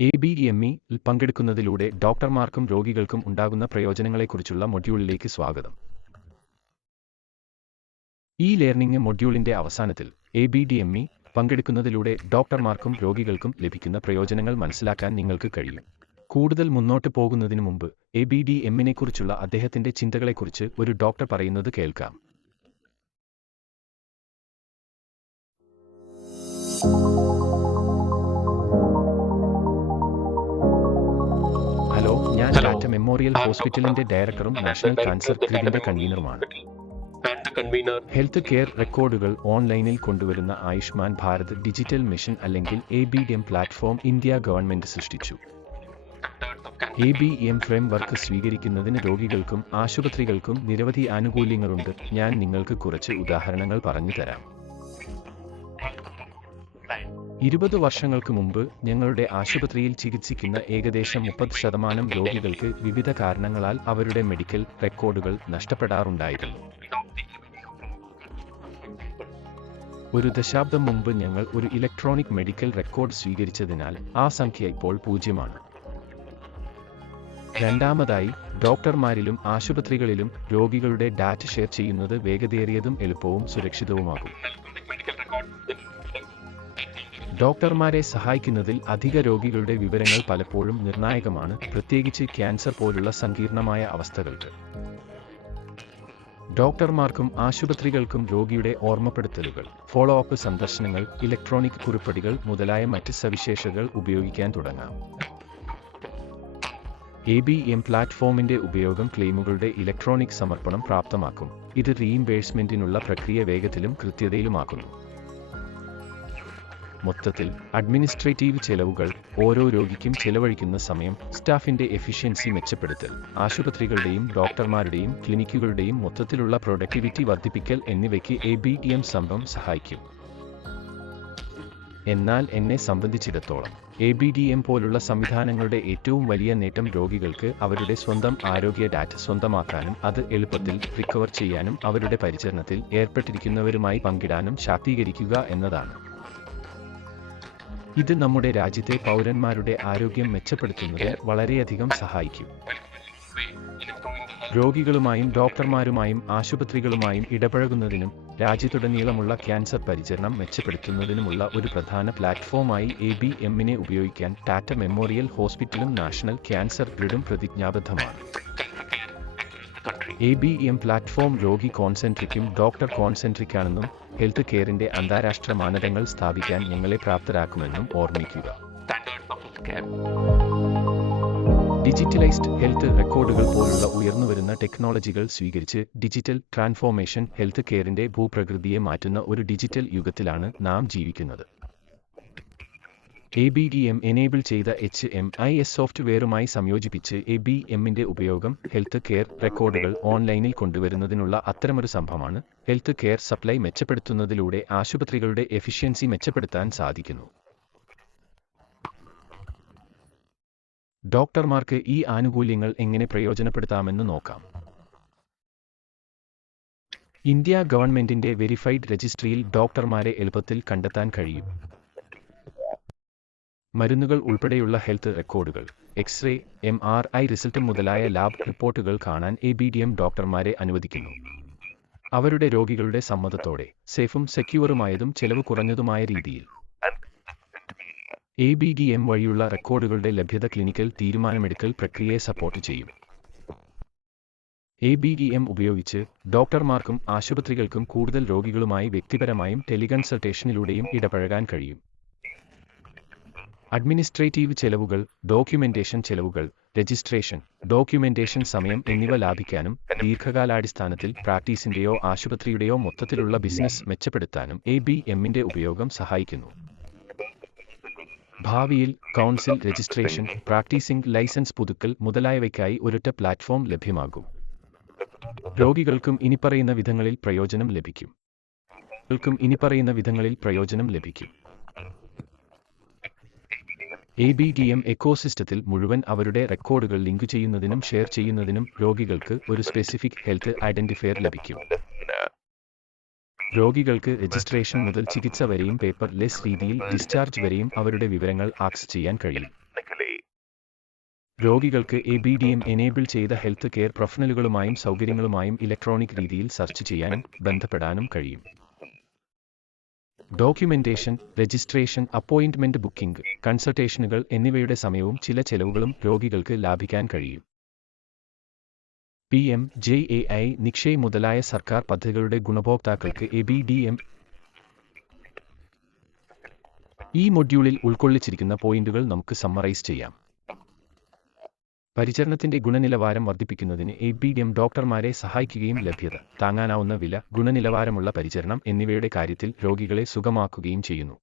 A B M E പങ്കെടുക്കുന്നതിലൂടെ ഡോക്ടർമാർക്കും രോഗികൾക്കും ഉണ്ടാകുന്ന പ്രയോജനങ്ങളെക്കുറിച്ചുള്ള മൊഡ്യൂളിലേക്ക് സ്വാഗതം. ഈ ലേർണിംഗ് മൊഡ്യൂളിന്റെ അവസാനത്തിൽ A B D M E പങ്കെടുക്കുന്നതിലൂടെ ഡോക്ടർമാർക്കും രോഗികൾക്കും ലഭിക്കുന്ന പ്രയോജനങ്ങൾ മനസ്സിലാക്കാൻ നിങ്ങൾക്ക് കഴിയും. കൂടുതൽ മുന്നോട്ട് പോകുന്നതിന് മുമ്പ് എ ബി ഡി എമ്മിനെക്കുറിച്ചുള്ള അദ്ദേഹത്തിന്റെ ചിന്തകളെക്കുറിച്ച് ഒരു ഡോക്ടർ പറയുന്നത് കേൾക്കാം. മെമ്മോറിയൽ ഹോസ്പിറ്റലിന്റെ ഡയറക്ടറും നാഷണൽ കാൻസർ Data കൺവീനറുമാണ് ഹെൽത്ത് കെയർ റെക്കോർഡുകൾ ഓൺലൈനിൽ കൊണ്ടുവരുന്ന ആയുഷ്മാൻ ഭാരത് ഡിജിറ്റൽ മിഷൻ അല്ലെങ്കിൽ A B D M platform India government സൃഷ്ടിച്ചു. A B M framework സ്വീകരിക്കുന്നതിന് രോഗികൾക്കും ആശുപത്രികൾക്കും നിരവധി ആനുകൂല്യങ്ങളുണ്ട് ഞാൻ നിങ്ങൾക്ക് കുറച്ച് ഉദാഹരണങ്ങൾ പറഞ്ഞു തരാം ഇരുപത് വർഷങ്ങൾക്ക് മുമ്പ് ഞങ്ങളുടെ ആശുപത്രിയിൽ ചികിത്സിക്കുന്ന ഏകദേശം മുപ്പത് ശതമാനം രോഗികൾക്ക് വിവിധ കാരണങ്ങളാൽ അവരുടെ മെഡിക്കൽ റെക്കോർഡുകൾ നഷ്ടപ്പെടാറുണ്ടായിരുന്നു. ഒരു ദശാബ്ദം മുമ്പ് ഞങ്ങൾ ഒരു ഇലക്ട്രോണിക് മെഡിക്കൽ റെക്കോർഡ് സ്വീകരിച്ചതിനാൽ ആ സംഖ്യ ഇപ്പോൾ പൂജ്യമാണ്. രണ്ടാമതായി ഡോക്ടർമാരിലും ആശുപത്രികളിലും രോഗികളുടെ ഡാറ്റ ഷെയർ ചെയ്യുന്നത് വേഗതയേറിയതും എളുപ്പവും സുരക്ഷിതവുമാകും. ഡോക്ടർമാരെ സഹായിക്കുന്നതിൽ അധിക രോഗികളുടെ വിവരങ്ങൾ പലപ്പോഴും നിർണായകമാണ്. പ്രത്യേകിച്ച് ക്യാൻസർ പോലുള്ള സങ്കീർണമായ അവസ്ഥകൾക്ക്. ഡോക്ടർമാർക്കും ആശുപത്രികൾക്കും രോഗിയുടെ ഓർമ്മപ്പെടുത്തലുകൾ ഫോളോ അപ്പ് സന്ദർശനങ്ങൾ ഇലക്ട്രോണിക് കുറിപ്പടികൾ മുതലായ മറ്റ് സവിശേഷതകൾ ഉപയോഗിക്കാൻ തുടങ്ങാം. എ ബി എം പ്ലാറ്റ്ഫോമിന്റെ ഉപയോഗം ക്ലെയിമുകളുടെ ഇലക്ട്രോണിക് സമർപ്പണം പ്രാപ്തമാക്കും. ഇത് റീഇംബേഴ്സ്മെന്റിനുള്ള പ്രക്രിയ വേഗത്തിലും കൃത്യതയിലുമാക്കുന്നു. മൊത്തത്തിൽ അഡ്മിനിസ്ട്രേറ്റീവ് ചെലവുകൾ ഓരോ രോഗിക്കും ചെലവഴിക്കുന്ന സമയം സ്റ്റാഫിന്റെ എഫിഷ്യൻസി മെച്ചപ്പെടുത്തൽ ആശുപത്രികളുടെയും ഡോക്ടർമാരുടെയും ക്ലിനിക്കുകളുടെയും മൊത്തത്തിലുള്ള പ്രൊഡക്ടിവിറ്റി വർദ്ധിപ്പിക്കൽ എന്നിവയ്ക്ക് എ ബി ടി എം സംഭവം സഹായിക്കും. എന്നാൽ എന്നെ സംബന്ധിച്ചിടത്തോളം എ ബി ഡി എം പോലുള്ള സംവിധാനങ്ങളുടെ ഏറ്റവും വലിയ നേട്ടം രോഗികൾക്ക് അവരുടെ സ്വന്തം ആരോഗ്യ ഡാറ്റ സ്വന്തമാക്കാനും അത് എളുപ്പത്തിൽ റിക്കവർ ചെയ്യാനും അവരുടെ പരിചരണത്തിൽ ഏർപ്പെട്ടിരിക്കുന്നവരുമായി പങ്കിടാനും ശാക്തീകരിക്കുക എന്നതാണ്. ഇത് നമ്മുടെ രാജ്യത്തെ പൗരന്മാരുടെ ആരോഗ്യം മെച്ചപ്പെടുത്തുന്നതിൽ വളരെയധികം സഹായിക്കും രോഗികളുമായും ഡോക്ടർമാരുമായും ആശുപത്രികളുമായും ഇടപഴകുന്നതിനും രാജ്യത്തുടനീളമുള്ള ക്യാൻസർ പരിചരണം മെച്ചപ്പെടുത്തുന്നതിനുമുള്ള ഒരു പ്രധാന പ്ലാറ്റ്ഫോമായി എ ബി എമ്മിനെ ഉപയോഗിക്കാൻ ടാറ്റ മെമ്മോറിയൽ ഹോസ്പിറ്റലും നാഷണൽ ക്യാൻസർ ഗ്രിഡും പ്രതിജ്ഞാബദ്ധമാണ്. എ ബി എം പ്ലാറ്റ്ഫോം രോഗി കോൺസെൻട്രിക്കും ഡോക്ടർ കോൺസെൻട്രിക്കാണെന്നും ഹെൽത്ത് കെയറിന്റെ അന്താരാഷ്ട്ര മാനദണ്ഡങ്ങൾ സ്ഥാപിക്കാൻ ഞങ്ങളെ പ്രാപ്തരാക്കുമെന്നും ഓർമ്മിക്കുക. ഡിജിറ്റലൈസ്ഡ് ഹെൽത്ത് റെക്കോർഡുകൾ പോലുള്ള ഉയർന്നുവരുന്ന ടെക്നോളജികൾ സ്വീകരിച്ച് ഡിജിറ്റൽ ട്രാൻസ്ഫോർമേഷൻ ഹെൽത്ത് കെയറിന്റെ ഭൂപ്രകൃതിയെ മാറ്റുന്ന ഒരു ഡിജിറ്റൽ യുഗത്തിലാണ് നാം ജീവിക്കുന്നത് A B D M enable ചെയ്ത എച്ച് എം ഐ എസ് സോഫ്റ്റ്വെയറുമായി സംയോജിപ്പിച്ച് എ ബി എമ്മിന്റെ ഉപയോഗം ഹെൽത്ത് കെയർ റെക്കോർഡുകൾ ഓൺലൈനിൽ കൊണ്ടുവരുന്നതിനുള്ള അത്തരമൊരു സംഭവമാണ്. ഹെൽത്ത് കെയർ സപ്ലൈ മെച്ചപ്പെടുത്തുന്നതിലൂടെ ആശുപത്രികളുടെ എഫിഷ്യൻസി മെച്ചപ്പെടുത്താൻ സാധിക്കുന്നു. ഡോക്ടർമാർക്ക് ഈ ആനുകൂല്യങ്ങൾ എങ്ങനെ പ്രയോജനപ്പെടുത്താമെന്ന് നോക്കാം. ഇന്ത്യ ഗവൺമെന്റിന്റെ വെരിഫൈഡ് രജിസ്ട്രിയിൽ ഡോക്ടർമാരെ എളുപ്പത്തിൽ കണ്ടെത്താൻ കഴിയും. മരുന്നുകൾ ഉൾപ്പെടെയുള്ള ഹെൽത്ത് റെക്കോർഡുകൾ X ray M R I result മുതലായ ലാബ് റിപ്പോർട്ടുകൾ കാണാൻ എ ബി ഡി എം ഡോക്ടർമാരെ അനുവദിക്കുന്നു. അവരുടെ രോഗികളുടെ സമ്മതത്തോടെ സേഫും സെക്യൂറുമായതും ചെലവ് കുറഞ്ഞതുമായ രീതിയിൽ. എ ബി ഡി എം വഴിയുള്ള റെക്കോർഡുകളുടെ ലഭ്യത ക്ലിനിക്കൽ തീരുമാനമെടുക്കൽ പ്രക്രിയയെ സപ്പോർട്ട് ചെയ്യും. എ ബി ഡി എം ഉപയോഗിച്ച് ഡോക്ടർമാർക്കും ആശുപത്രികൾക്കും കൂടുതൽ രോഗികളുമായി വ്യക്തിപരമായും ടെലികൺസൾട്ടേഷനിലൂടെയും ഇടപഴകാൻ കഴിയും. അഡ്മിനിസ്ട്രേറ്റീവ് ചെലവുകൾ ഡോക്യുമെന്റേഷൻ ചെലവുകൾ രജിസ്ട്രേഷൻ ഡോക്യുമെന്റേഷൻ സമയം എന്നിവ ലാഭിക്കാനും ദീർഘകാലാടിസ്ഥാനത്തിൽ പ്രാക്ടീസിന്റെയോ ആശുപത്രിയുടെയോ മൊത്തത്തിലുള്ള ബിസിനസ് മെച്ചപ്പെടുത്താനും എ ബി എമ്മിന്റെ ഉപയോഗം സഹായിക്കുന്നു. ഭാവിയിൽ കൗൺസിൽ രജിസ്ട്രേഷൻ പ്രാക്ടീസിംഗ് ലൈസൻസ് പുതുക്കൽ മുതലായവയ്ക്കായി ഒരൊറ്റ പ്ലാറ്റ്ഫോം ലഭ്യമാകും. രോഗികൾക്കും ഇനിപ്പറയുന്ന വിധങ്ങളിൽ പ്രയോജനം ലഭിക്കും. ഇനിപ്പറയുന്ന വിധങ്ങളിൽ പ്രയോജനം ലഭിക്കും. എ ബി ഡി എം എക്കോസിസ്റ്റത്തിൽ മുഴുവൻ അവരുടെ റെക്കോർഡുകൾ ലിങ്ക് ചെയ്യുന്നതിനും ഷെയർ ചെയ്യുന്നതിനും രോഗികൾക്ക് ഒരു സ്പെസിഫിക് ഹെൽത്ത് ഐഡന്റിഫയർ ലഭിക്കും. രോഗികൾക്ക് രജിസ്ട്രേഷൻ മുതൽ ചികിത്സ വരെയും പേപ്പർ ലെസ് രീതിയിൽ ഡിസ്ചാർജ് വരെയും അവരുടെ വിവരങ്ങൾ ആക്സസ് ചെയ്യാൻ കഴിയും. രോഗികൾക്ക് A B D M enable ചെയ്ത ഹെൽത്ത് കെയർ പ്രൊഫഷണലുകളുമായും സൗകര്യങ്ങളുമായും ഇലക്ട്രോണിക് രീതിയിൽ സെർച്ച് ചെയ്യാനും ബന്ധപ്പെടാനും കഴിയും. ഡോക്യുമെന്റേഷൻ രജിസ്ട്രേഷൻ അപ്പോയിന്റ്മെന്റ് ബുക്കിംഗ് കൺസൾട്ടേഷനുകൾ എന്നിവയുടെ സമയവും ചില ചെലവുകളും രോഗികൾക്ക് ലാഭിക്കാൻ കഴിയും. P M J A I Nikshay മുതലായ സർക്കാർ പദ്ധതികളുടെ ഗുണഭോക്താക്കൾക്ക് എ ബി ഡി എം. ഈ മൊഡ്യൂളിൽ ഉൾക്കൊള്ളിച്ചിരിക്കുന്ന പോയിന്റുകൾ നമുക്ക് സമ്മറൈസ് ചെയ്യാം. പരിചരണത്തിന്റെ ഗുണനിലവാരം വർദ്ധിപ്പിക്കുന്നതിന് എ ബി എം ഡോക്ടർമാരെ സഹായിക്കുകയും ലഭ്യത താങ്ങാനാവുന്ന വില ഗുണനിലവാരമുള്ള പരിചരണം എന്നിവയുടെ കാര്യത്തിൽ രോഗികളെ സുഗമാക്കുകയും ചെയ്യുന്നു.